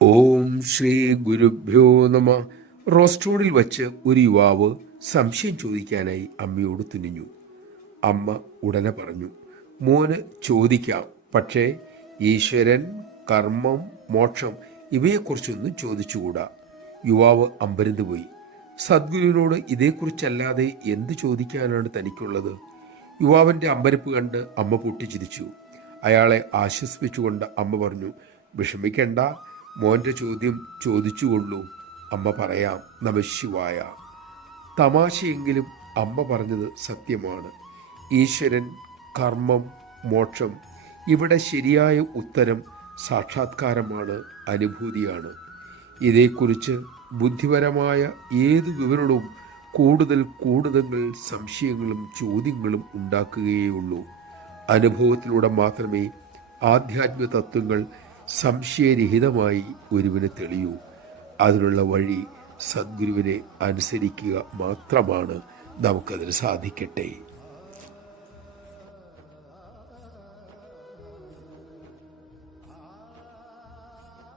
ഓം ശ്രീ ഗുരുഭ്യോ നമ. റോസ്റ്റ് റോഡിൽ വച്ച് ഒരു യുവാവ് സംശയം ചോദിക്കാനായി അമ്മയോട് തുനിഞ്ഞു. അമ്മ ഉടനെ പറഞ്ഞു, മോന് ചോദിക്കാം, പക്ഷേ ഈശ്വരൻ, കർമ്മം, മോക്ഷം ഇവയെക്കുറിച്ചൊന്നും ചോദിച്ചുകൂടാ. യുവാവ് അമ്പരന്ന് പോയി. സദ്ഗുരുവിനോട് ഇതേക്കുറിച്ചല്ലാതെ എന്ത് ചോദിക്കാനാണ് തനിക്കുള്ളത്? യുവാവിൻ്റെ അമ്പരപ്പ് കണ്ട് അമ്മ പൊട്ടിച്ചിരിച്ചു. അയാളെ ആശ്വസിപ്പിച്ചുകൊണ്ട് അമ്മ പറഞ്ഞു, വിഷമിക്കണ്ട, മോൻ്റെ ചോദ്യം ചോദിച്ചുകൊള്ളൂ, അമ്മ പറയാം. നമഃശിവായ. തമാശയെങ്കിലും അമ്മ പറഞ്ഞത് സത്യമാണ്. ഈശ്വരൻ, കർമ്മം, മോക്ഷം, ഇവിടെ ശരിയായ ഉത്തരം സാക്ഷാത്കാരമാണ്, അനുഭൂതിയാണ്. ഇതേക്കുറിച്ച് ബുദ്ധിപരമായ ഏത് വിവരണവും കൂടുതൽ സംശയങ്ങളും ചോദ്യങ്ങളും ഉണ്ടാക്കുകയുള്ളൂ. അനുഭവത്തിലൂടെ മാത്രമേ ആധ്യാത്മിക തത്വങ്ങൾ സംശയരഹിതമായി ഒരുവിന് തെളിയൂ. അതിനുള്ള വഴി സദ്ഗുരുവിനെ അനുസരിക്കുക മാത്രമാണ്. നമുക്കതിന് സാധിക്കട്ടെ.